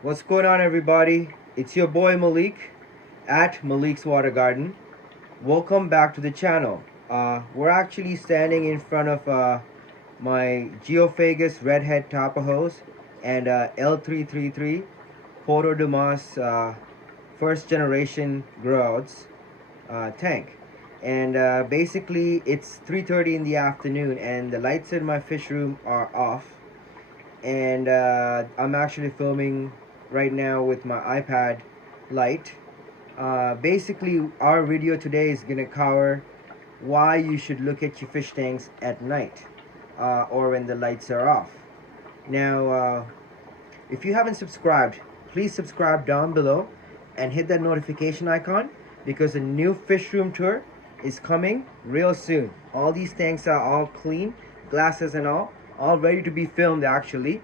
What's going on, everybody? It's your boy Malik at Malik's Water Garden. Welcome back to the channel. We're actually standing in front of my Geophagus redhead tapajos and L333 Porto Dumas first generation growths tank. And basically, it's 3:30 in the afternoon, and the lights in my fish room are off. And I'm actually filming right now with my iPad light. Basically, our video today is gonna cover why you should look at your fish tanks at night or when the lights are off. Now, if you haven't subscribed, please subscribe down below and hit that notification icon because a new fish room tour is coming real soon. All these tanks are all clean, glasses and all ready to be filmed actually.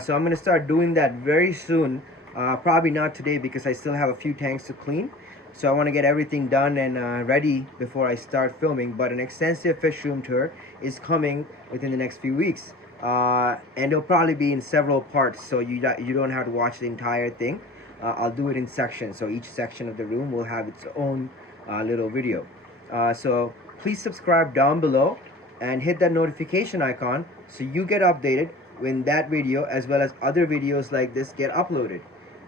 So I'm gonna start doing that very soon. Probably not today because I still have a few tanks to clean. So I want to get everything done and ready before I start filming. But an extensive fish room tour is coming within the next few weeks. And it'll probably be in several parts, so you don't have to watch the entire thing. I'll do it in sections, so each section of the room will have its own little video. So please subscribe down below and hit that notification icon so you get updated when that video as well as other videos like this get uploaded.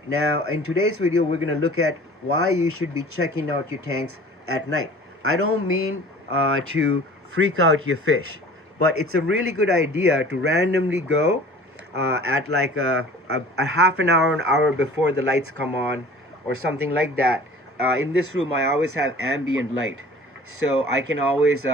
Now in today's video we're going to look at why you should be checking out your tanks at night. I don't mean to freak out your fish, but it's a really good idea to randomly go at like a half an hour before the lights come on or something like that. In this room I always have ambient light, so I can always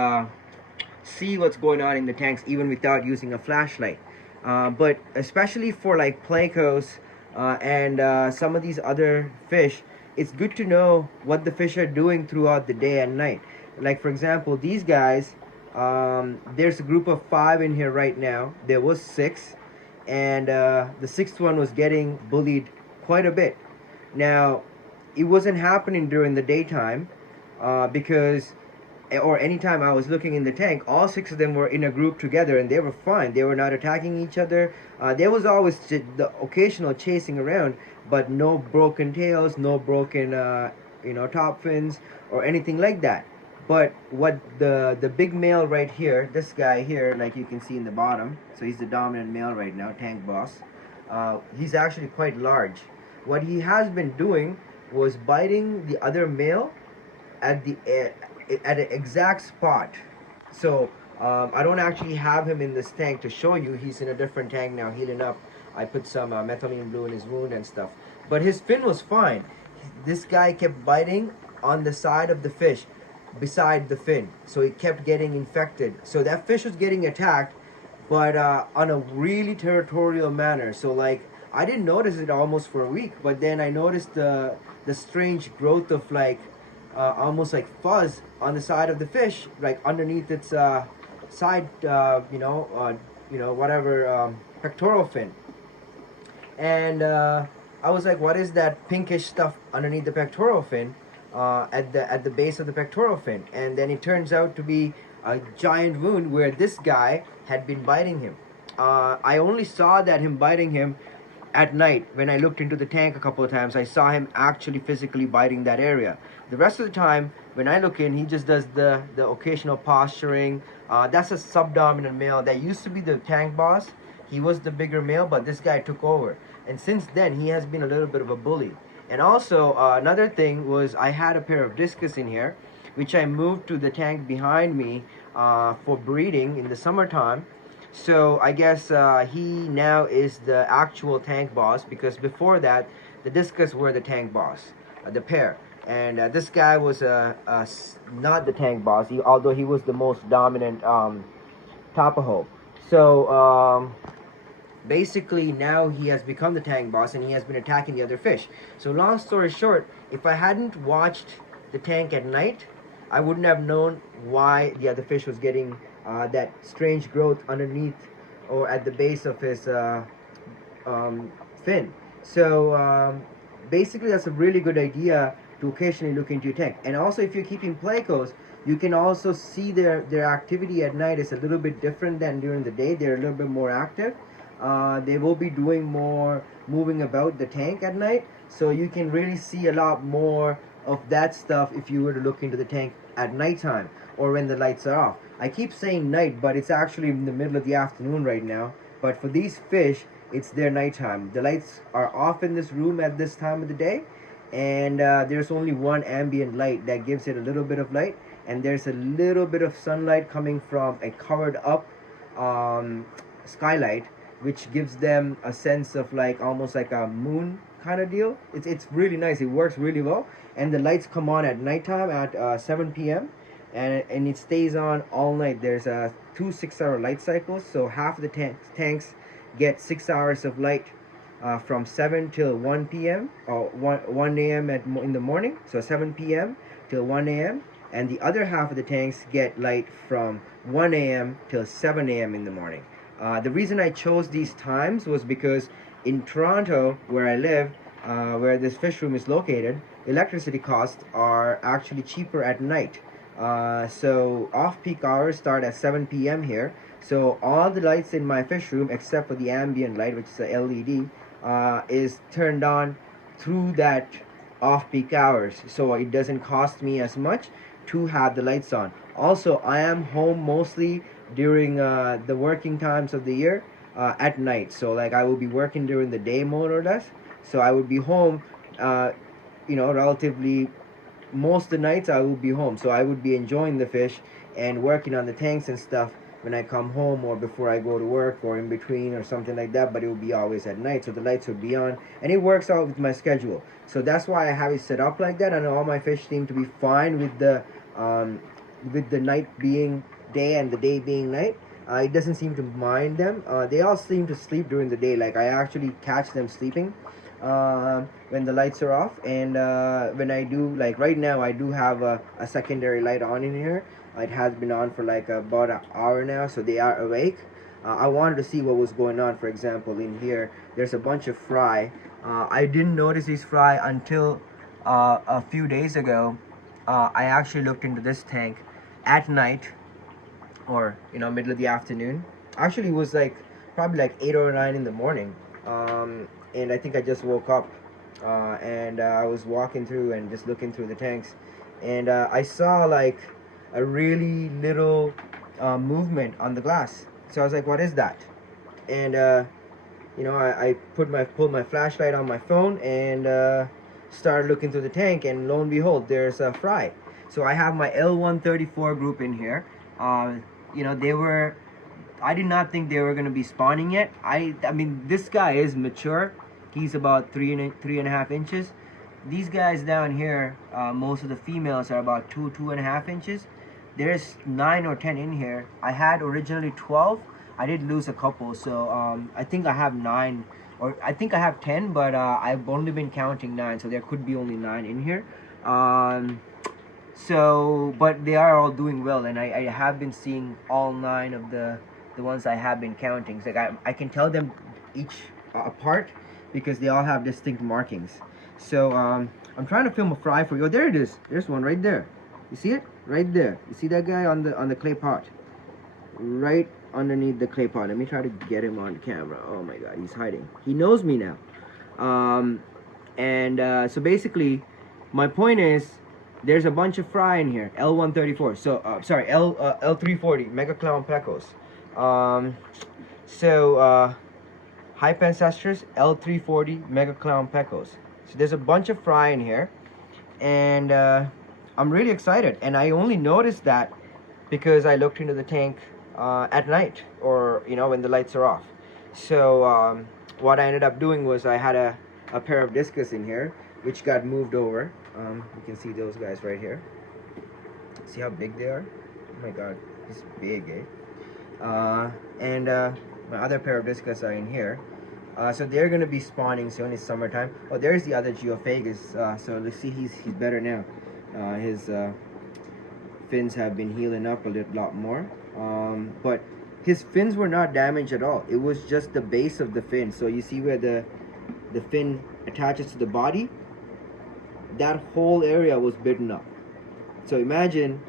see what's going on in the tanks even without using a flashlight. But especially for like plecos and some of these other fish, it's good to know what the fish are doing throughout the day and night. Like for example, these guys, there's a group of 5 in here right now. There was 6, and the 6th one was getting bullied quite a bit. Now, it wasn't happening during the daytime because or anytime I was looking in the tank, all 6 of them were in a group together and they were fine. They were not attacking each other. There was always the occasional chasing around, but no broken tails, no broken top fins or anything like that. But what the big male right here, this guy here, like you can see in the bottom, so he's the dominant male right now, tank boss. He's actually quite large. What he has been doing was biting the other male at an exact spot. So I don't actually have him in this tank to show you. He's in a different tank now, healing up. I put some methylene blue in his wound and stuff, but his fin was fine. This guy kept biting on the side of the fish beside the fin, so it kept getting infected. So that fish was getting attacked, but on a really territorial manner. So like I didn't notice it almost for a week, but then I noticed the strange growth of like almost like fuzz on the side of the fish, like underneath its side, whatever pectoral fin. And I was like, what is that pinkish stuff underneath the pectoral fin, at the base of the pectoral fin? And then it turns out to be a giant wound where this guy had been biting him. I only saw that him biting him at night. When I looked into the tank a couple of times, I saw him actually physically biting that area. The rest of the time, when I look in, he just does the occasional posturing. That's a subdominant male. That used to be the tank boss. He was the bigger male, but this guy took over. And since then, he has been a little bit of a bully. And also, another thing was I had a pair of discus in here, which I moved to the tank behind me for breeding in the summertime. So I guess he now is the actual tank boss, because before that the discus were the tank boss, the pair. And this guy was not the tank boss, although he was the most dominant tapajo. So basically now he has become the tank boss and he has been attacking the other fish. So long story short, if I hadn't watched the tank at night, I wouldn't have known why the other fish was getting that strange growth underneath or at the base of his fin. So basically that's a really good idea to occasionally look into your tank. And also, if you're keeping plecos, you can also see their activity at night is a little bit different than during the day. They're a little bit more active. they will be doing more moving about the tank at night, so you can really see a lot more of that stuff if you were to look into the tank at nighttime or when the lights are off. I keep saying night, but it's actually in the middle of the afternoon right now. But for these fish, it's their nighttime. The lights are off in this room at this time of the day, and there's only one ambient light that gives it a little bit of light, and there's a little bit of sunlight coming from a covered up skylight, which gives them a sense of like almost like a moon kind of deal. It's really nice. It works really well, and the lights come on at nighttime at 7 p.m. and it stays on all night. There's two 6-hour light cycles, so half of the tanks get 6 hours of light from 7 till 1 p.m. or 1 a.m. in the morning, so 7 p.m. till 1 a.m. and the other half of the tanks get light from 1 a.m. till 7 a.m. in the morning. The reason I chose these times was because in Toronto, where I live, where this fish room is located, electricity costs are actually cheaper at night. So off-peak hours start at 7 p.m. here. So all the lights in my fish room, except for the ambient light, which is a LED, is turned on through that off-peak hours. So it doesn't cost me as much to have the lights on. Also, I am home mostly during the working times of the year at night. So like I will be working during the day more or less. So I would be home, relatively most of the nights I will be home. So I would be enjoying the fish and working on the tanks and stuff when I come home or before I go to work or in between or something like that, but it will be always at night, so the lights will be on, and it works out with my schedule. So that's why I have it set up like that, and all my fish seem to be fine with the night being day and the day being night. It doesn't seem to mind them. They all seem to sleep during the day. Like I actually catch them sleeping when the lights are off, and when I do, like right now I do have a secondary light on in here. It has been on for like about an hour now, so they are awake. I wanted to see what was going on. For example, in here there's a bunch of fry. I didn't notice these fry until a few days ago. I actually looked into this tank at night, or middle of the afternoon. Actually it was like probably like 8 or 9 in the morning, and I think I just woke up, and I was walking through and just looking through the tanks, and I saw like a really little movement on the glass. So I was like, what is that? And I pulled my flashlight on my phone and started looking through the tank, and lo and behold, there's a fry. So I have my L134 group in here. I did not think they were going to be spawning yet. I mean, this guy is mature. He's about 3.5 inches. These guys down here, most of the females are about 2.5 inches. There's 9 or 10 in here. I had originally 12. I did lose a couple, so I think I have 9, or I think I have 10, but I've only been counting 9, so there could be only 9 in here. But they are all doing well, and I have been seeing all 9 of the ones I have been counting. So like I can tell them each apart because they all have distinct markings. So I'm trying to film a fry for you. Oh, there it is. There's one right there. You see it? Right there. You see that guy on the clay pot? Right underneath the clay pot. Let me try to get him on camera. Oh my god, he's hiding. He knows me now. So basically, my point is, there's a bunch of fry in here. L134. So sorry, L340 Mega Clown Pecos. Hypancistrus L340 Mega Clown Pecos. So there's a bunch of fry in here, and I'm really excited. And I only noticed that because I looked into the tank at night, or when the lights are off. So what I ended up doing was I had a pair of discus in here, which got moved over. You can see those guys right here. See how big they are? Oh my god, he's big, eh? My other pair of discus are in here. So they're gonna be spawning soon. It's summertime. Oh, there's the other Geophagus. So let's see, he's better now. His fins have been healing up a lot more. But his fins were not damaged at all. It was just the base of the fin. So you see where the fin attaches to the body? That whole area was bitten up. So imagine,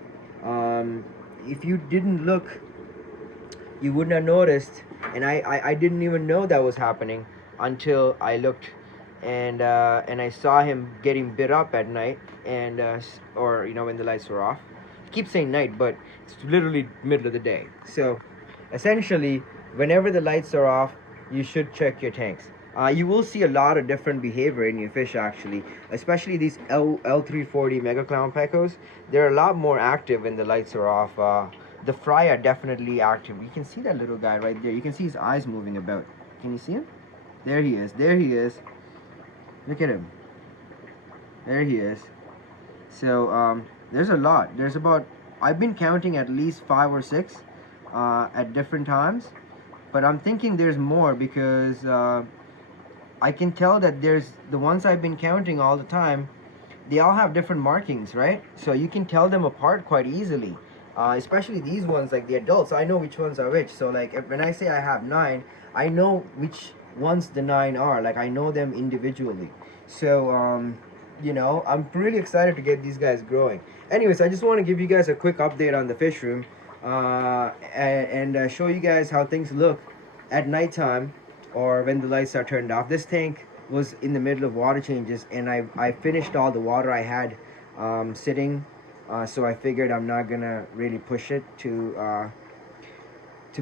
if you didn't look, you wouldn't have noticed and I didn't even know that was happening until I looked, and I saw him getting bit up at night, and or when the lights were off. I keep saying night, but it's literally middle of the day. So essentially, whenever the lights are off, you should check your tanks. You will see a lot of different behavior in your fish, actually, especially these L340 Mega Clown Pecos. They're a lot more active when the lights are off. The fry are definitely active. You can see that little guy right there. You can see his eyes moving about. Can you see him? There he is. There he is. Look at him. There he is. So there's a lot. There's about, I've been counting at least 5 or 6 at different times, but I'm thinking there's more because I can tell that there's the ones I've been counting all the time. They all have different markings, right? So you can tell them apart quite easily. Especially these ones, like the adults, I know which ones are which. So like when I say I have 9, I know which ones the 9 are. Like I know them individually. So I'm really excited to get these guys growing. Anyways, I just want to give you guys a quick update on the fish room, and show you guys how things look at nighttime or when the lights are turned off. This tank was in the middle of water changes, and I finished all the water I had sitting. So I figured I'm not gonna really push it to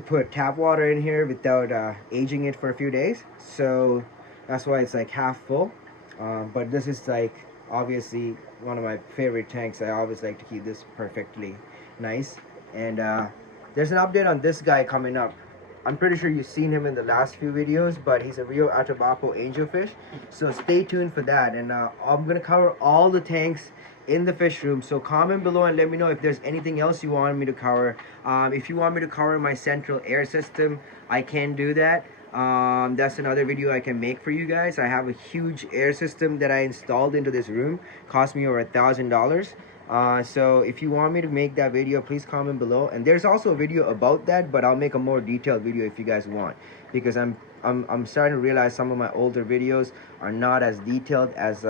put tap water in here without aging it for a few days. So that's why it's like half full. But this is like obviously one of my favorite tanks. I always like to keep this perfectly nice. And there's an update on this guy coming up. I'm pretty sure you've seen him in the last few videos, but he's a Rio Atabapo angelfish. So stay tuned for that. And I'm gonna cover all the tanks in the fish room. So comment below and let me know if there's anything else you want me to cover. If you want me to cover my central air system, I can do that. That's another video I can make for you guys. I have a huge air system that I installed into this room. Cost me over $1,000. So if you want me to make that video, please comment below. And there's also a video about that, but I'll make a more detailed video if you guys want, because I'm starting to realize some of my older videos are not as detailed as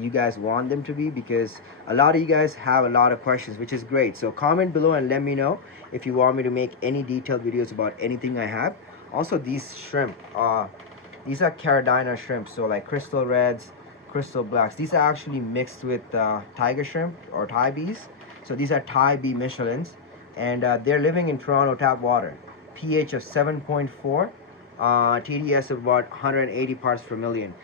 you guys want them to be, because a lot of you guys have a lot of questions, which is great. So comment below and let me know if you want me to make any detailed videos about anything I have. Also, these shrimp, these are Caradina shrimp, so like crystal reds, crystal blacks. These are actually mixed with tiger shrimp or Thai bees. So these are Thai bee Michelins, and they're living in Toronto tap water. pH of 7.4, TDS of about 180 parts per million.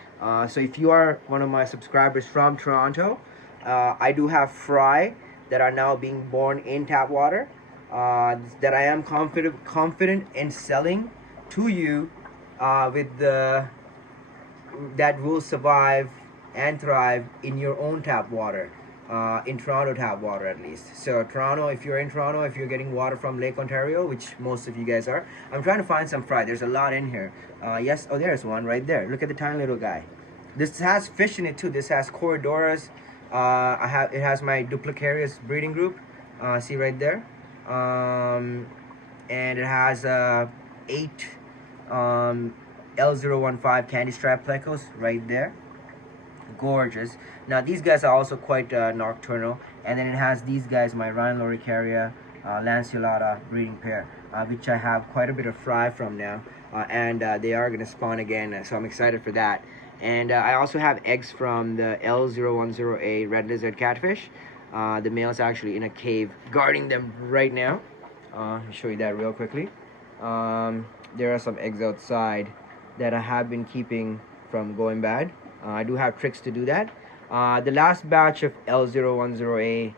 So if you are one of my subscribers from Toronto, I do have fry that are now being born in tap water that I am confident in selling to you with that will survive and thrive in your own tap water, in Toronto tap water at least. So Toronto, if you're in Toronto, if you're getting water from Lake Ontario, which most of you guys are, I'm trying to find some fry. There's a lot in here. Yes, oh, there's one right there. Look at the tiny little guy. This has fish in it too. This has Corridoras. It has my Duplicarius breeding group. See right there. And it has 8 L015 candy stripe plecos right there. Gorgeous. Now these guys are also quite nocturnal, and then it has these guys, my Rhinoloricaria lanceolata breeding pair, which I have quite a bit of fry from now, and they are going to spawn again, so I'm excited for that. And I also have eggs from the L010A red lizard catfish. The male is actually in a cave guarding them right now. I'll show you that real quickly. There are some eggs outside that I have been keeping from going bad. I do have tricks to do that. The last batch of L010A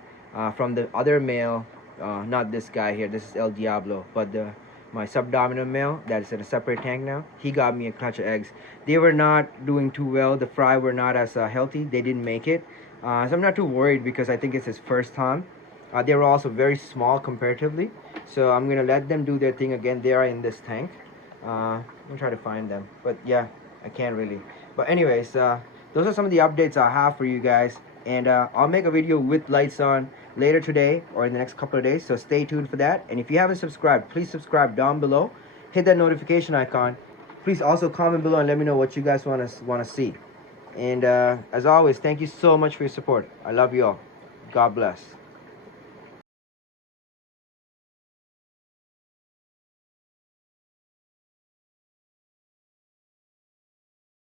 from the other male, not this guy here, this is El Diablo, but my subdominant male that is in a separate tank now, he got me a clutch of eggs. They were not doing too well. The fry were not as healthy. They didn't make it. So I'm not too worried because I think it's his first time. They were also very small comparatively. So I'm going to let them do their thing again. They are in this tank. I'm going to try to find them. But yeah, I can't really. But anyways, those are some of the updates I have for you guys. And I'll make a video with lights on later today or in the next couple of days. So stay tuned for that. And if you haven't subscribed, please subscribe down below. Hit that notification icon. Please also comment below and let me know what you guys want to see. And as always, thank you so much for your support. I love you all. God bless.